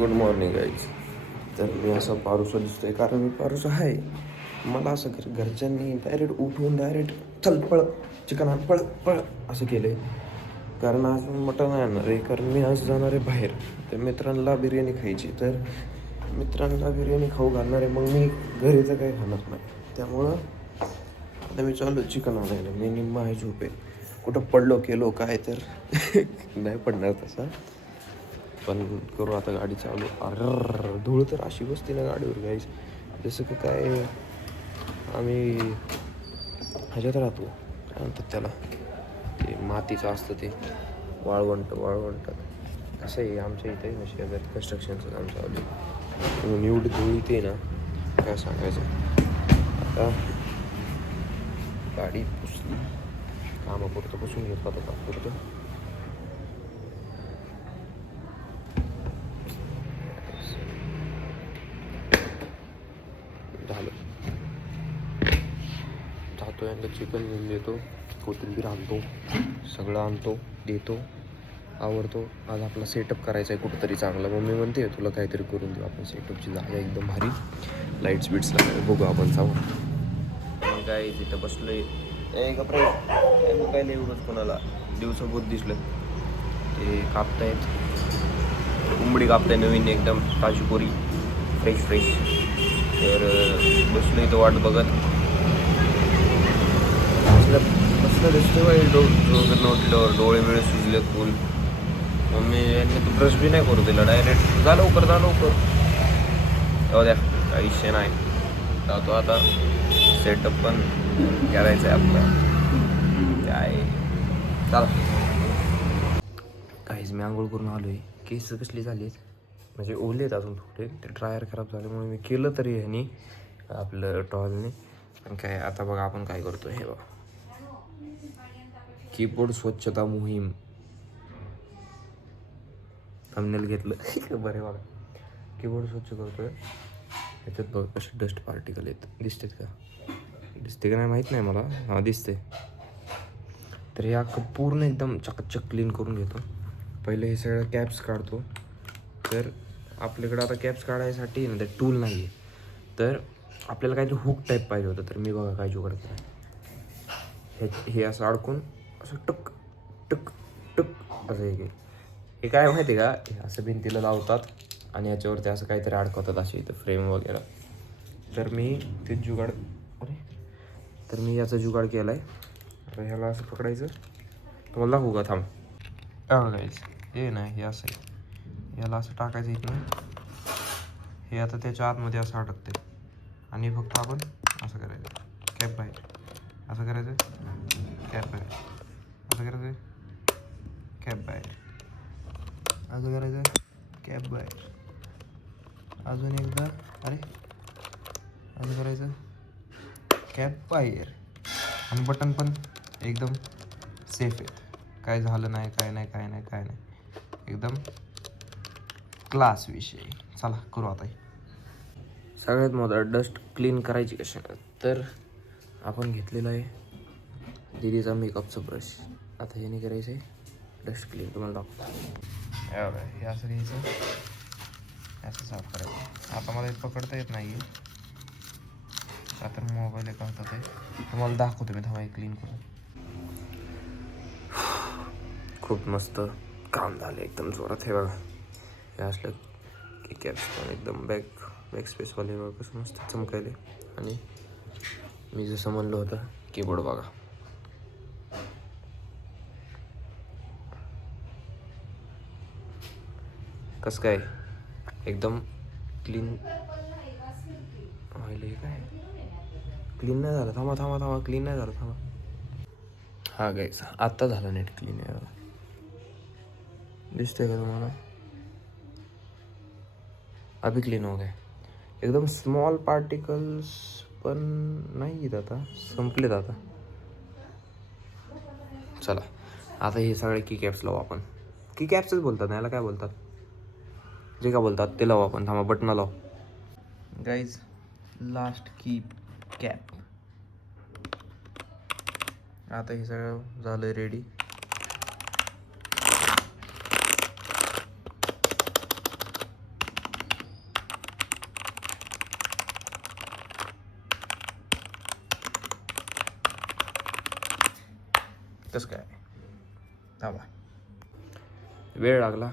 Good morning guys. तर मी असं पारुसा दिसतोय कारण मी पारुसा आहे. मला असं घरच्यांनी डायरेक्ट उठवून डायरेक्ट चल पळ चिकन आण पळ पळ असं केलं आहे. कारण आज मटण आणणार आहे, कारण मी आज जाणार आहे बाहेर. तर मित्रांना बिर्याणी खायची, तर मित्रांना बिर्याणी खाऊ घालणार आहे. मग मी घरी तर काही खाणार नाही. त्यामुळं आता मी चालू चिकन आणायला. मी निम्मा आहे झोपे, कुठं पडलो केलो काय तर नाही पडणार तसा. पण करू आता गाडी चालू. अरे धूळ तर अशी बसते ना गाडीवर गाईस, जसं की काय आम्ही ह्याच्यात राहतो, काय म्हणतात त्याला, ते मातीचं असतं ते वाळवंटात. असं आहे आमच्या इथे शेजारी कन्स्ट्रक्शनचं काम चालू आहे. एवढी धूळ इथे ना काय सांगायचं. आता गाडी पुसली, कामापुरतं पुसून घेतो आता तात्पुरतं. झालं, जातो यांना चिकन घेऊन देतो, कोथिंबीर आणतो, सगळं आणतो, देतो, आवडतो. आज आपला सेटअप करायचा आहे कुठंतरी चांगला. मम्मी म्हणते तुला काहीतरी करून देऊ आपण. सेटअपची जागा एकदम भारी, लाईट्स बिट्स लागायला बघू आपण जाऊ. काय तिथं बसलो आहे कपडे काय एवढंच कोणाला दिवसाभूत दिसलं. ते कापतायत, कोंबडी कापताय नवीन एकदम ताजी कोरी फ्रेश. तर बसलो इथं वाट बघत. कसलं दिसतं बाई, डोळे बिळे सुजलेत फुल. मम्मी यांनी तू ब्रश बी नाही करू दिला, डायरेक्ट जा लवकर जाऊ द्या, काही विषय नाही. जातो आता, सेटअप पण करायचं आहे आपला. काय चला. काहीच मी आंघोळ करून आलो आहे. केस कसली झाली आहेत म्हणजे ओले आहेत अजून थोडे, ते ड्रायर खराब झाल्यामुळे मी केलं तरी ह्यानी आपलं टॉलने. आणि काय आता बघा आपण काय करतो. हे बघा, कीबोर्ड स्वच्छता मोहीम थंबनेल घेतलं बरे बघा. कीबोर्ड स्वच्छ करतोय. ह्याच्यात बघ कसे डस्ट पार्टिकल आहेत, दिसतात का? दिसते का नाही माहीत नाही मला, हां दिसते. तर हे अख्खं पूर्ण एकदम चकचक क्लीन करून घेतो. पहिले हे सगळं कॅप्स काढतो. तर आपल्याकडं आता कॅप्स काढायसाठी ना ते टूल नाही आहे, तर आपल्याला काहीतरी हुक टाईप पाहिजे होतं. तर मी बघा काय जुगाड केलं. हे असं अडकून असं टक टक टक असं हे काय माहिती आहे का, हे असं भिंतीला लावतात आणि याच्यावरती असं काहीतरी अडकवतात असे इथं फ्रेम वगैरे. तर मी ते जुगाड तर मी याचा जुगाड केला आहे. आता ह्याला असं पकडायचं, तुम्हाला दाखवू का, थांब. बघायचं हे नाही, हे असं आहे, याला असं टाकायचं इथनं. हे आता त्याच्या आतमध्ये असं अडकते आणि फक्त आपण असं करायचं, कॅप बाहेर असं करायचं, कॅप बाहेर असं करायचं, कॅप बाहेर असं करायचं, कॅप बाहेर अजून एकदा, अरे असं करायचं, कॅप बाहेर. आणि बटन पण एकदम सेफ आहे, काय झालं नाही, काय नाही, एकदम क्लास विषय. चला करू आता. सगळ्यात मोठं डस्ट क्लीन करायची कशी, तर आपण घेतलेला आहे दीदीचा मेकअपचा ब्रश. आता ह्याने करायचं आहे डस्ट क्लीन. तुम्हाला दाखवतो. हे असं घ्यायचं, असं साफ करायचं. आता मला हे पकडता येत नाही आहे का, तर मोबाईल एका हातात आहे. तुम्हाला दाखवतो मी, थांबा क्लीन करून. खूप मस्त काम झालं एकदम जोरात. हे बघा, हे असलं की कॅप्स पण एकदम बॅक स्पेसवाले बघा कसं मस्त चमकायले. आणि मी जसं म्हणलं होतं कीबोर्ड बघा, कसं काय एकदम क्लीन व्हायला. काय क्लीन नाही झालं, थांबा क्लीन नाही झालं, थांबा. हा गाईस आत्ता झालं नेट क्लीन. आहे दिसतंय का तुम्हाला? अभी क्लीन हो गए. एकदम स्मॉल पार्टिकल्स पण नाही आहेत, आता संपलेत आता. चला आता हे सगळे की कॅप्स लावू आपण. की कॅप्सच बोलतात ना याला, काय बोलतात, जे का बोलतात ते लावू आपण. थांबा बटन लाव गाईज. लास्ट की कॅप. आता हे सगळं झालं रेडी. तसं काय थांबा. वेळ लागला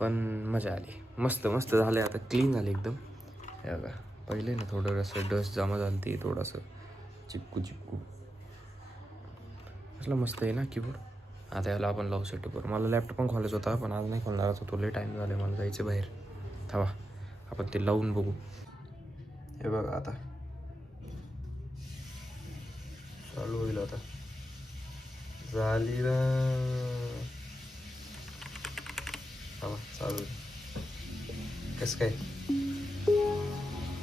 पण मजा आली. मस्त मस्त झालं आता, क्लीन झालं एकदम. हे बघा पहिले ना थोडं असं डस्ट जमा झाली ती, थोडंसं चिपकू असलं मस्त आहे ना कीबोर्ड. आता याला आपण लावू सेटअपवर. मला लॅपटॉप पण खोलायचा होता पण आज नाही खोलणार. आता तो लय टाईम झाला मला जायचं बाहेर. थांबा आपण ते लावून बघू. हे बघा आता चालू होईल. आता झाली ना. चालू कसं काय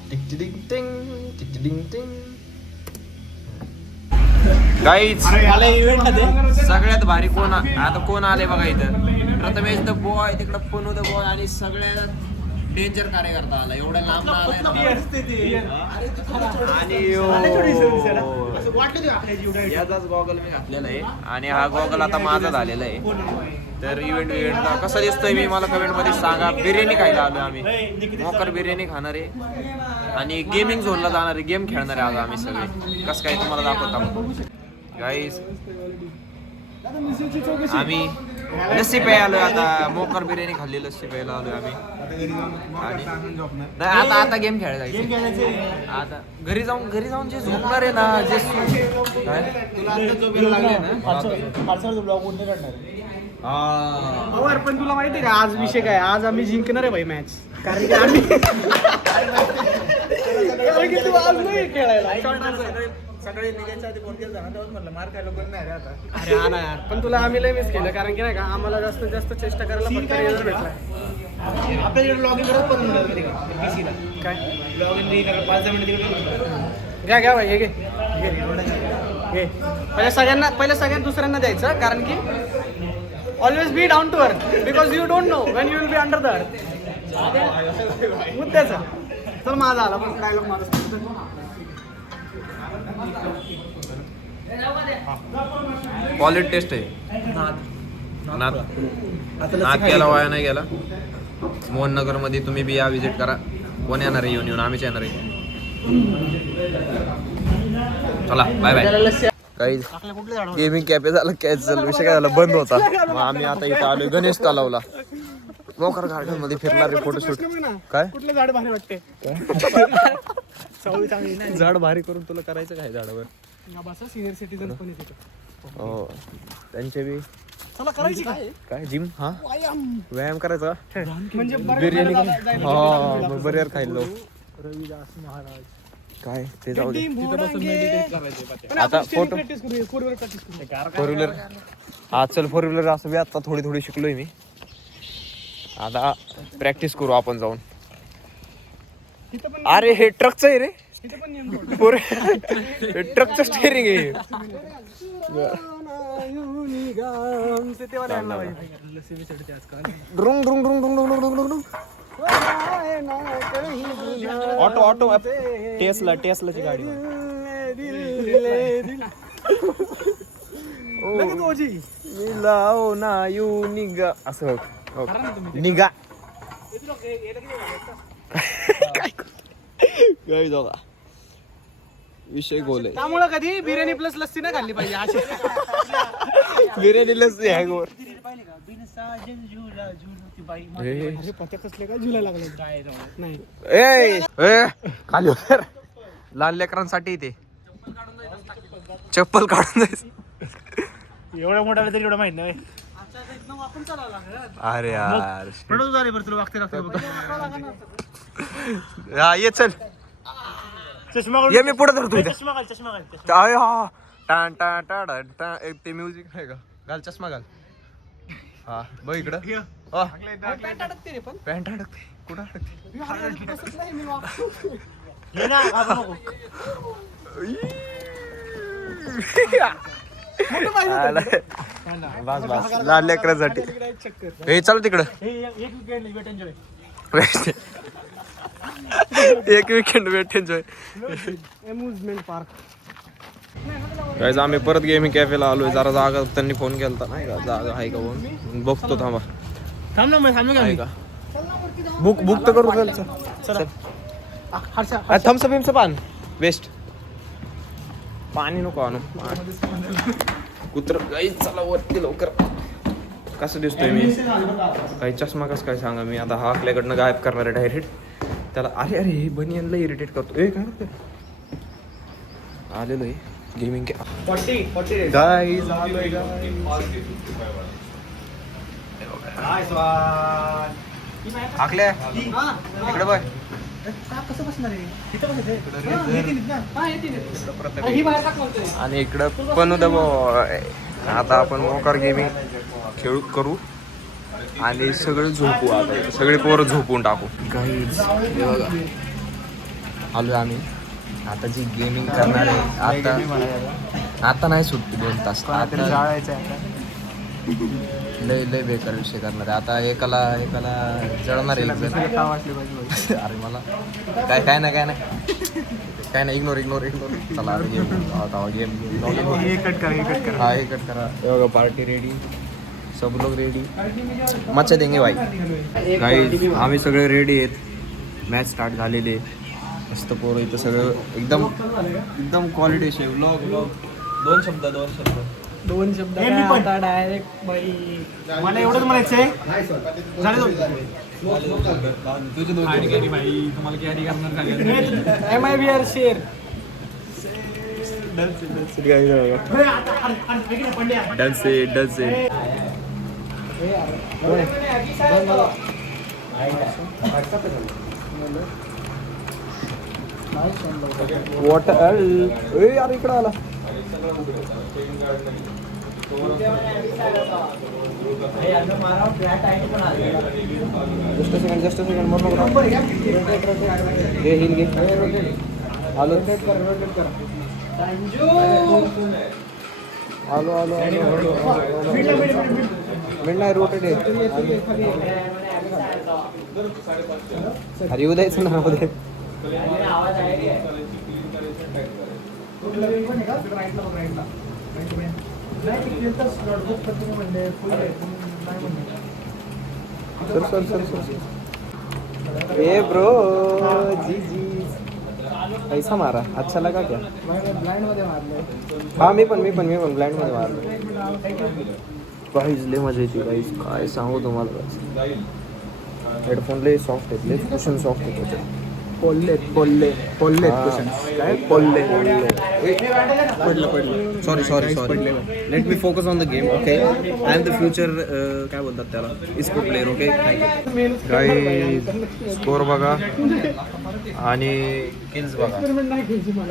टिक टिंग गाईज. सगळ्यात भारी कोण आता कोण आले बघा इथं. प्रथमेश द बॉय, तिकडं पनू द बॉय आणि सगळ्यात डेंजर कार्यकर्ता आला. एवढ्या लांब आणि याचाच गॉगल मी घातलेला आहे आणि हा गॉगल आता माझा झालेला आहे. तर इव्हेंटला कसा दिसतोय मी मला कमेंट मध्ये सांगा. बिर्याणी खायला आलो आम्ही. मोकर बिर्याणी खाणार आहे आणि गेमिंग झोनला जाणार आहे. गेम खेळणार आहे आज आम्ही सगळे. कसं काय तुम्हाला दाखवतो गाईज. आम्ही लस्सी प्यायला आलोय आता. मोकर बिर्याणी खाल्ली, लस्सी प्यायला आलोय आम्ही. आणि नाही आता गेम खेळायला जायचं. आता घरी जाऊन जे झोपणार आहे ना, जे पण तुला माहिती आहे का आज विषय काय. आज आम्ही जिंकणार आहे भाई मॅच. कारण की आम्ही तू आज नाही खेळायला. सकाळी निघायच्या आधी फोन केला ना, तेव्हाच म्हटलं मार खायला कोण नाही रे आता. अरे हा ना यार, पण तुला आम्ही लय मिस केलं. कारण की नाही का आम्हाला जास्तीत जास्त चेष्टा करायला फक्त रेजर भेटलाय. आपल्याकडे लॉग इन करत पण पीसीला काय लॉग इन करायला 5-10 मिनिटं तिकडे घ्या भाई. घे पहिले सगळ्यांना दुसऱ्यांना द्यायचं. कारण की always be down to earth because you don't know when you will be under the earth. मुद्द्याचं तर माझा आला पण डायलॉग माझा. क्वालिटी टेस्ट आहे. नाद केला वाया नाही गेला. मोहननगर मध्ये तुम्ही बी या, विजिट करा. कोण येणार आहे येऊन आम्हीच येणार आहे. चला बाय बाय. काही गेमिंग कॅफे झाला कॅन्सल. विषय काय झाला बंद होता. मग आम्ही आता इथं आलोय गणेश तलावला. मोकर गार्डन मध्ये फिरणार आहे फोटोशूट. काय कुठलं झाड भारी वाटते. झाड भारी करून तुला करायचं काय झाडावर. सिनियर सिटीजन पण येते. हो त्यांचे बी चला करायची काय जिम. हा व्यायाम करायचा म्हणजे बिर्याणी. हा बर्गर खायला रविदास महाराज काय ते जाऊ दे. आता फोटो फोर व्हीलर. हा चल फोर व्हीलर असं बी आता थोडी शिकलोय मी. आता प्रॅक्टिस करू आपण जाऊन. अरे हे ट्रकचं आहे रे. ट्रकचं स्टेअरिंग आहे. ऑटो टेस्लाची गाडी. मिलाओ ना यू निगा असं निगा. काय दोघा विषय गोल आहे. त्यामुळे कधी बिर्याणी प्लस लस्सी नाही खाल्ली पाहिजे. बिर्याणी लस्सी आहे गोर. खाली उतर. लहान लेकरांसाठी ते चप्पल काढून जायचं. एवढ्या मोठ्याला तरी एवढं माहित नाही. अरे यार तुला ये चल. चष्मा ये मी पुढे धरतो. चष्मा घाल. ते म्युझिक आहे का. घाल चष्मा घाल. हा बघ इकडं. पॅन्ट अडकते रे. पण पॅन्ट अडकते. कुठं अडकते. बस लहान लेकरांसाठी. हे चल तिकडं. एक weekend wait enjoy. Amusement park. Guys आम्ही परत गेमिंग कॅफेला आलोय. जरा जागा त्यांनी फोन केला नाही का, जागा आहे का म्हणून. बघतो थांबा. आहे का बुक तर करू. थम्स अप पान वेस्ट. पाणी नको आणू. कुत्र काही चला वरती लवकर. कसं दिसतोय मी काही चष्मा कसं काय सांगा मी आता हा आपल्याकडनं गायब करणार आहे डायरेक्ट त्याला. अरे अरे हे बनियनला इरिटेट करतो. ए काय करतो आलेलो आहे गेमिंग गाईज आलोय आखल्या इकडे बघ. आणि इकडं पण आता आपण मोकार गेमिंग खेळू करू आणि सगळं झोपू. आता सगळे पोरं झोपून टाकू. गाईज हे बघा आलोय आम्ही आता जी गेमिंग करणार आहे. आता नाही सुटते 2 तास. लय लय बेकार विषय करणार आहे आता. एकाला जळणार आहे. अरे मला काय नाही इग्नोर चला गेम हे कट करा. बघा पार्टी रेडी सब लोग रेडी मच्छा देंगे भाई. गाईज आम्ही सगळे रेडी आहेत. मॅच स्टार्ट झालेली आहे. मस्त पोरं इथं सगळं एकदम क्वालिटी शे. व्लॉग दोन शब्द डायरेक्ट मला एवढंच म्हणायचंय. तुझे दोन भाई तुम्हाला कॅरी करणार MIBR शेअर डान्स यार इकडं आला. जस्ट सेकंड मग हे हिल घे. आलो मिड नाही रोटेट आहे. अरे येऊ द्यायचं ना उद्या. ए ब्रो जी पैसा मारा अच्छा लगा क्या. हाँ मी पण ब्लाइंड मध्ये मारलो. गाईज लय मजा येते गाईज काय सांगू तुम्हाला. हेडफोन लय सॉफ्ट आहेत. लय कुशन सॉफ्ट आहेत त्याचे. पोल्ले sorry let me focus on the game. Okay I am the future काय बोलतात त्याला इस्पो प्लेअर. ओके गाईज स्कोर बघा आणि किल्स बघा.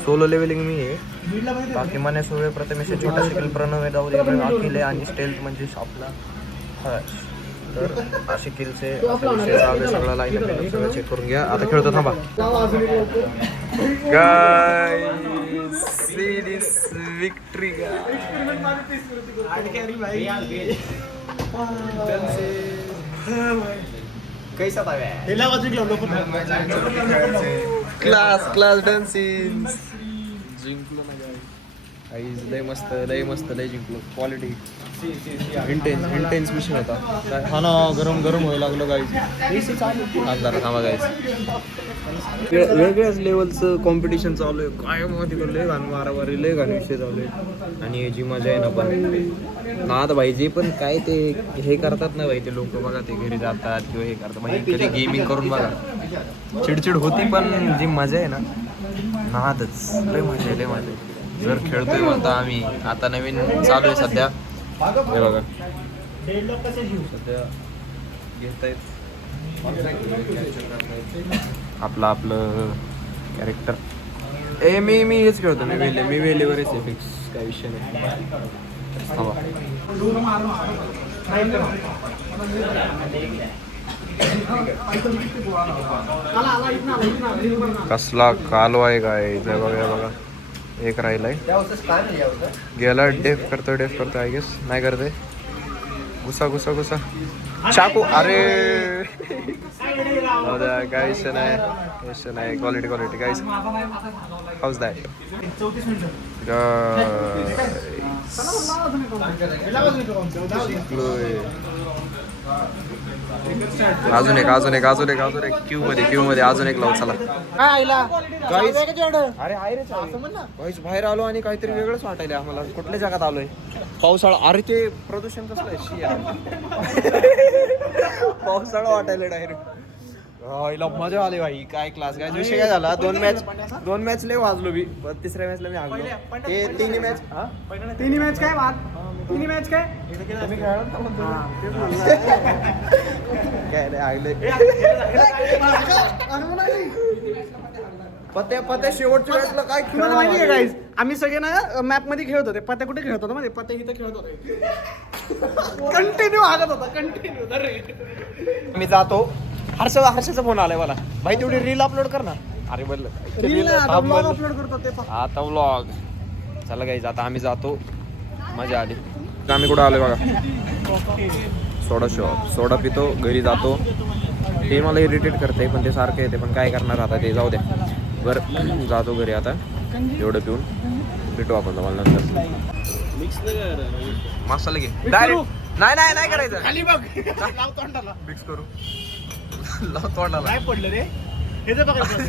सोलो लेवलिंग मी आहे. बाकी मने सोळे प्रथमेश छोटा शिकल प्रणव दाऊद अखिल आणि स्टेल्थ म्हणजे आपला हर्ष. तर असे किल्स आहे सगळा लाईन सगळं चेक करून घ्या. आता खेळतो थांबा. Guys see this victory class dancing जिंकलो ना गाईज. लय मस्त जिंकलो. क्वालिटी इंटेन्स मिशन होता. हा ना गरम व्हायला लागलं गाईज. थांबा गाईज. वेगळ्याच लेवलचं कॉम्पिटिशन चालू आहे. काय माहिती लय घाण मारामारी लय घाण विषय चालू आहे. आणि जी मजा आहे ना पण ना आता भाई जे पण काय ते हे करतात ना भाई ते लोक बघा ते घरी जातात किंवा हे करतात भाई कधी गेमिंग करून बघा चिडचिड होती पण जी मजा आहे ना नादच लय मजा आहे. जर खेळतोय म्हणता आम्ही आता नवीन चालू आहे सध्या. हे बघा सध्या घेत आहेत आपलं कॅरेक्टर. मी हेच खेळतो. मी वेलेवरच आहे फिक्स. काय विषय नाही. कसला कालवा आहे काय बघा. एक राहिलाय गेला. डेफ करतो आय गेस. नाही करते. घुसा चाकू. अरे काय विषय नाही. Quality guys. हाऊस दॅट अजून एक क्यू मध्ये अजून एक लावू चला. अरे आहे रे काहीच बाहेर आलो आणि काहीतरी वेगळंच वाटायला आम्हाला. कुठल्या जगात आलोय? पावसाळा. अरे ते प्रदूषण कसलं आहे शी यार. पावसाळा वाटायला डायरेक्ट. मजा आली भाई. काय क्लास काय विषय काय झाला. दोन मॅच लय वाजलो मी. तिसऱ्या मॅचला मी आलो. ते तिन्ही मॅच काय वाद तिन्ही मॅच काय तुम्ही खेळाल ना म्हणतो. काय रे आगले पत्या शेवटच्या मॅचला काय तुम्हाला माहिती आहे गाईज आम्ही सगळे ना मॅप मध्ये खेळत होते. पत्या कुठे खेळत होतो मध्ये पत्या इथे खेळत होते. कंटिन्यू हागत होता कंटिन्यू. मी जातो. हर्षाचा फोन आलाय मला. भाई तेवढी रील अपलोड कर ना. अरे ब्लॉग अपलोड करतो ते आता व्लॉग. चला गाईज आता आम्ही जातो. मजा आली. आम्ही कुठं आलोय बघा. सोडा शॉप. सोडा पितो घरी जातो. ते मला इरिटेट करते पण ते सारखं येते पण काय करणार आता ते जाऊ द्या. बरं जातो घरी आता. एवढं पिऊन भेटू आपण तुम्हाला नंतर. मसाला घे डायरेक्ट. नाही करायचं. खाली बघ लाव तोंडाला मिक्स करू. लाव तोंडाला. काय पडलं रे हे जे बघायचं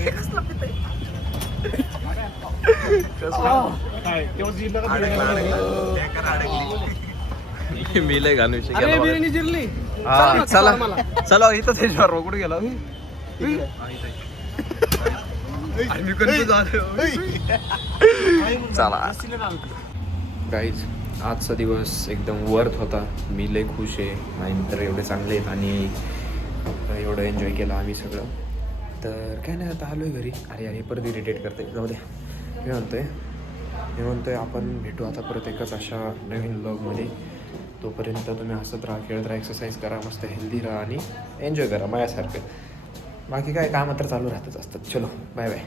मी लय घालू अरे बिर्याणी जिरली. चला इथं त्याच्यावर कुठे गेला. चला गाईज आजचा दिवस एकदम वर्थ होता. मी लय खुश आहे. माझे मित्र एवढे चांगले आहेत आणि एवढं एन्जॉय केलं आम्ही सगळं. तर काय नाही आता आलो आहे घरी. अरे परत इरिटेट करते जाऊ दे. मी म्हणतोय आपण भेटू आता परत एकच अशा नवीन ब्लॉगमध्ये. तोपर्यंत तुम्ही हसत राहा खेळत राहा एक्सरसाइज करा मस्त हेल्दी राहा आणि एन्जॉय करा माझ्यासारखं. बाकी काय कामं तर चालू राहतच असतात. चलो बाय बाय.